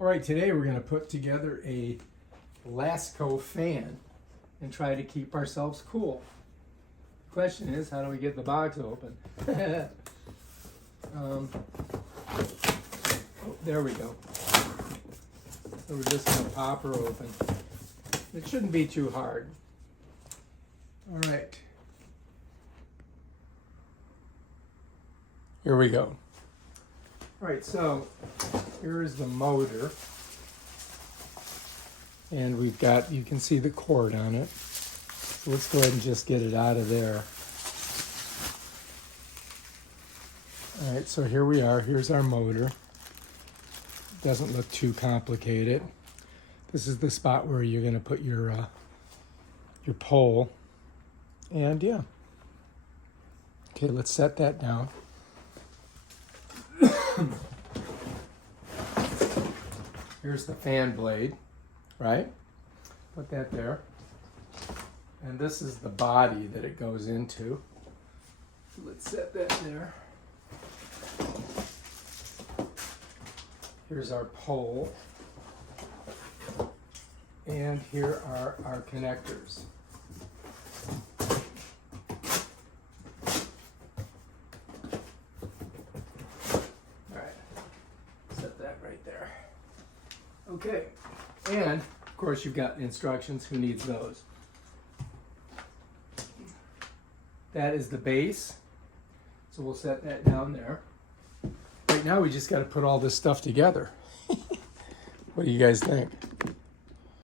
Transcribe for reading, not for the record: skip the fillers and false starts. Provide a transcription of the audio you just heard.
All right, today we're going to put together a Lasko fan and try to keep ourselves cool. The question is, how do we get the box open? Oh, there we go. So we're just going to pop her open. It shouldn't be too hard. All right. Here we go. All right, so here's the motor. And we've got, you can see the cord on it. So let's go ahead and just get it out of there. All right, so here we are. Here's our motor. Doesn't look too complicated. This is the spot where you're going to put your pole. And yeah. Okay, let's set that down. Here's the fan blade, right? Put that there. And this is the body that it goes into. So let's set that there. Here's our pole. And here are our connectors. Okay, and of course you've got instructions. Who needs those? That is the base, so we'll set that down there. Right now we just got to put all this stuff together. What do you guys think?